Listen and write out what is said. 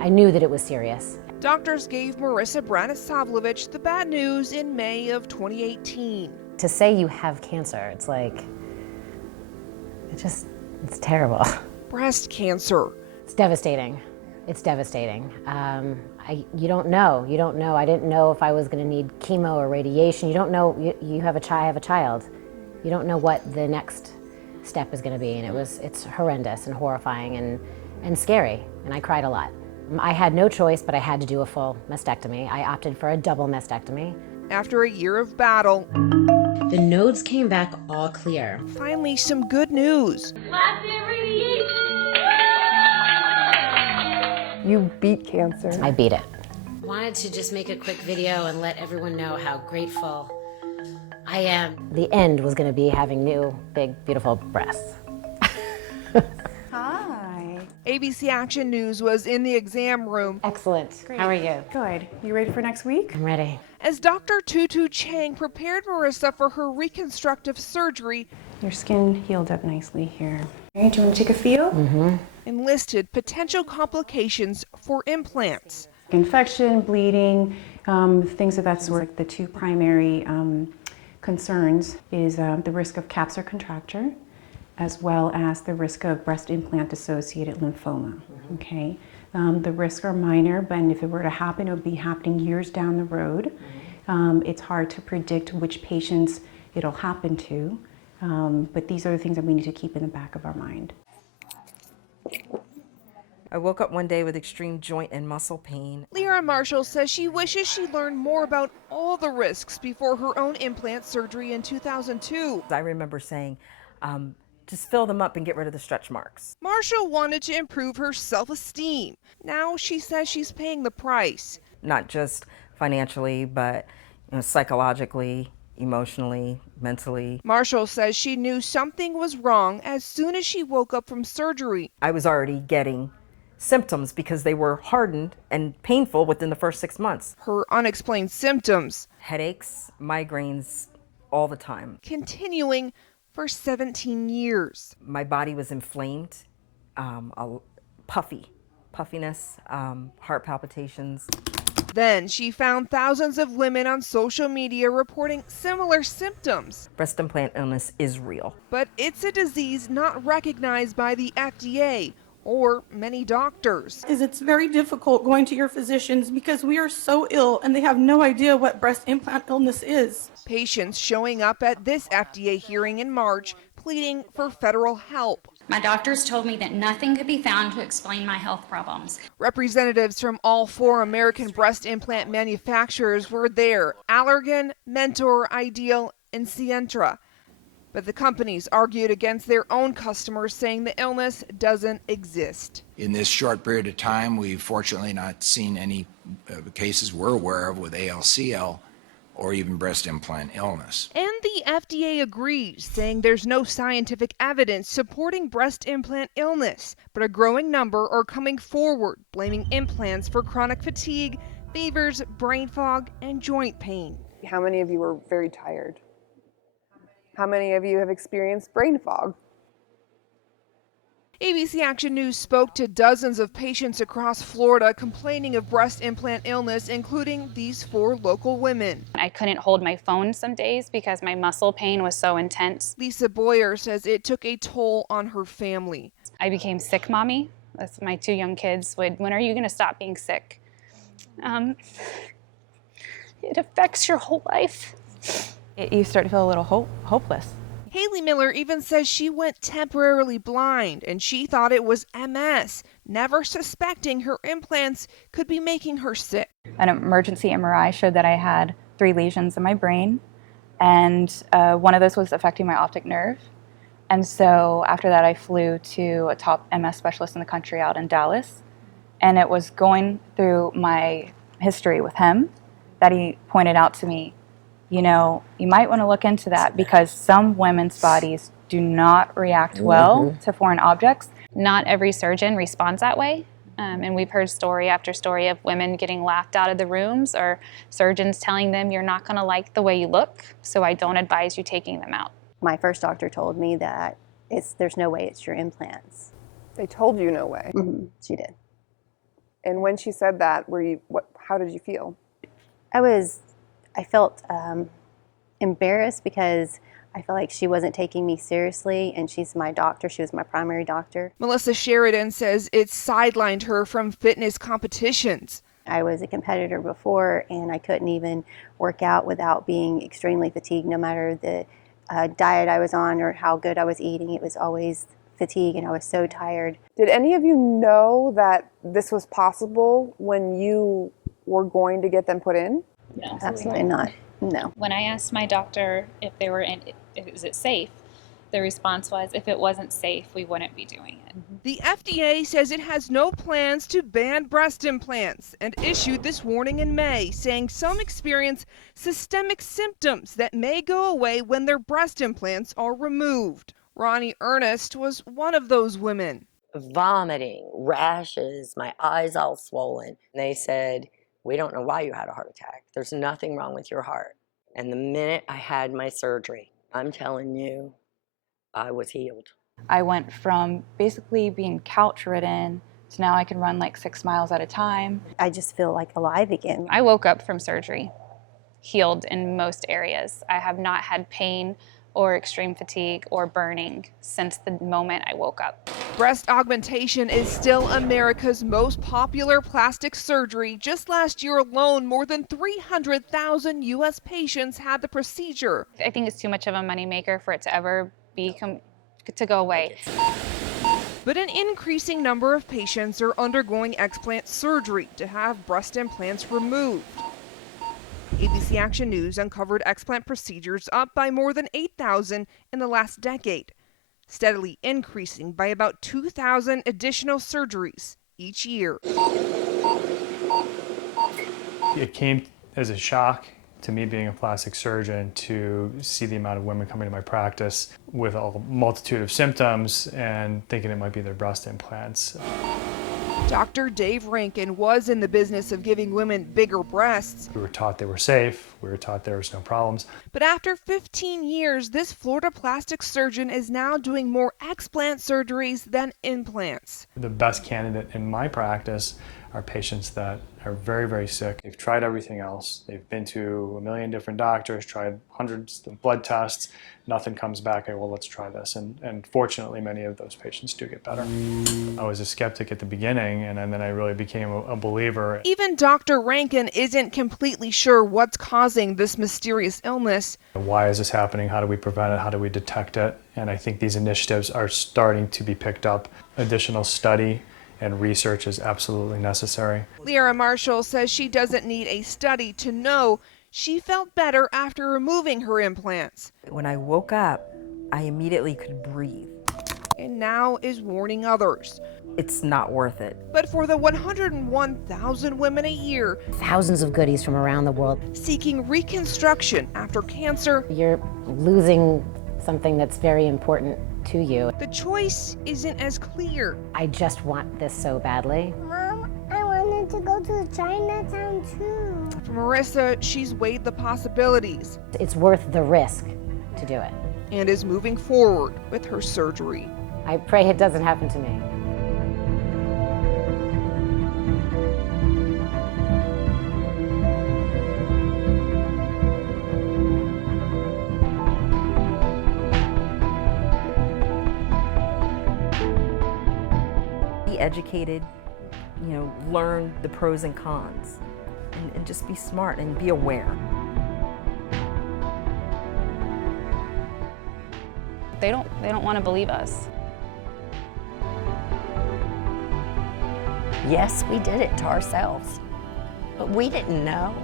I knew that it was serious. Doctors gave Marissa Branisavljevic the bad news in May of 2018. To say you have cancer, it's like, it's terrible. Breast cancer. It's devastating. It's devastating. You don't know. You don't know. I didn't know if I was going to need chemo or radiation. You don't know. You have I have a child. You don't know what the next step is going to be, and it's horrendous and horrifying and scary. And I cried a lot. I had no choice, but I had to do a full mastectomy. I opted for a double mastectomy. After a year of battle, the nodes came back all clear. Finally, some good news. You beat cancer. I beat it. I wanted to just make a quick video and let everyone know how grateful I am. The end was going to be having new, big, beautiful breasts. Hi. ABC Action News was in the exam room. Excellent. Great. How are you? Good. You ready for next week? I'm ready. As Dr. Tutu Chang prepared Marissa for her reconstructive surgery, Your skin healed up nicely here. All right, do you want to take a feel? Mm-hmm. and listed potential complications for implants. Infection, bleeding, things of that sort. The two primary concerns is the risk of capsular contracture, as well as the risk of breast implant-associated lymphoma. Okay, the risks are minor, but if it were to happen, it would be happening years down the road. It's hard to predict which patients it'll happen to, but these are the things that we need to keep in the back of our mind. I woke up one day with extreme joint and muscle pain. Lyra Marshall says she wishes she learned more about all the risks before her own implant surgery in 2002. I remember saying, just fill them up and get rid of the stretch marks. Marshall wanted to improve her self-esteem. Now she says she's paying the price. Not just financially, but psychologically, emotionally, mentally. Marshall says she knew something was wrong as soon as she woke up from surgery. I was already getting symptoms because they were hardened and painful within the first 6 months. Her unexplained symptoms, Headaches, migraines, all the time. continuing for 17 years. My body was inflamed, puffiness, heart palpitations. Then she found thousands of women on social media reporting similar symptoms. Breast implant illness is real. But it's a disease not recognized by the FDA or many doctors. It's very difficult going to your physicians because we are so ill and they have no idea what breast implant illness is. Patients showing up at this FDA hearing in March pleading for federal help. My doctors told me that nothing could be found to explain my health problems. Representatives from all 4 American breast implant manufacturers were there: Allergan, Mentor, Ideal, and Sientra. But the companies argued against their own customers, saying the illness doesn't exist. In this short period of time, we've fortunately not seen any cases we're aware of with ALCL or even breast implant illness. And the FDA agrees, saying there's no scientific evidence supporting breast implant illness, but a growing number are coming forward, blaming implants for chronic fatigue, fevers, brain fog, and joint pain. How many of you are very tired? How many of you have experienced brain fog? ABC Action News spoke to dozens of patients across Florida complaining of breast implant illness, including these 4 local women. I couldn't hold my phone some days because my muscle pain was so intense. Lisa Boyer says it took a toll on her family. I became sick mommy. That's my 2 young kids would, when are you going to stop being sick? It affects your whole life. You start to feel a little hopeless. Haley Miller even says she went temporarily blind and she thought it was MS, never suspecting her implants could be making her sick. An emergency MRI showed that I had 3 lesions in my brain, and one of those was affecting my optic nerve. And so after that, I flew to a top MS specialist in the country out in Dallas, and it was going through my history with him that he pointed out to me, you might want to look into that because some women's bodies do not react well to foreign objects. Not every surgeon responds that way. And we've heard story after story of women getting laughed out of the rooms or surgeons telling them you're not going to like the way you look, so I don't advise you taking them out. My first doctor told me that there's no way it's your implants. They told you no way. She did. And when she said that, how did you feel? I felt embarrassed because I felt like she wasn't taking me seriously, and she's my doctor. She was my primary doctor. Melissa Sheridan says it sidelined her from fitness competitions. I was a competitor before, and I couldn't even work out without being extremely fatigued, no matter the diet I was on or how good I was eating. It was always fatigue, and I was so tired. Did any of you know that this was possible when you were going to get them put in? No. Absolutely not. No. When I asked my doctor if they were in, is it safe, the response was, if it wasn't safe, we wouldn't be doing it. The FDA says it has no plans to ban breast implants and issued this warning in May, saying some experience systemic symptoms that may go away when their breast implants are removed. Ronnie Ernest was one of those women. Vomiting, rashes, my eyes all swollen. They said, we don't know why you had a heart attack. There's nothing wrong with your heart. And the minute I had my surgery, I'm telling you, I was healed. I went from basically being couch ridden to now I can run like 6 miles at a time. I just feel like alive again. I woke up from surgery, healed in most areas. I have not had pain or extreme fatigue or burning since the moment I woke up. Breast augmentation is still America's most popular plastic surgery. Just last year alone, more than 300,000 U.S. patients had the procedure. I think it's too much of a moneymaker for it to ever be to go away. But an increasing number of patients are undergoing explant surgery to have breast implants removed. ABC Action News uncovered explant procedures up by more than 8,000 in the last decade, steadily increasing by about 2,000 additional surgeries each year. It came as a shock to me, being a plastic surgeon, to see the amount of women coming to my practice with a multitude of symptoms and thinking it might be their breast implants. Dr. Dave Rankin was in the business of giving women bigger breasts. We were taught they were safe. We were taught there was no problems. But after 15 years, this Florida plastic surgeon is now doing more explant surgeries than implants. The best candidate in my practice are patients that are very, very sick. They've tried everything else. They've been to a million different doctors, tried hundreds of blood tests. Nothing comes back. Okay, well, let's try this. And fortunately, many of those patients do get better. I was a skeptic at the beginning, and then I really became a believer. Even Dr. Rankin isn't completely sure what's causing this mysterious illness. Why is this happening? How do we prevent it? How do we detect it? And I think these initiatives are starting to be picked up. Additional study and research is absolutely necessary. Lyra Marshall says she doesn't need a study to know she felt better after removing her implants. When I woke up, I immediately could breathe. And now is warning others. It's not worth it. But for the 101,000 women a year, thousands of goodies from around the world, seeking reconstruction after cancer, you're losing something that's very important to you. The choice isn't as clear. I just want this so badly. Mom, I wanted to go to Chinatown too. For Marissa, she's weighed the possibilities. It's worth the risk to do it. And is moving forward with her surgery. I pray it doesn't happen to me. Educated, learn the pros and cons, and just be smart and be aware. They don't want to believe us. Yes, we did it to ourselves, but we didn't know.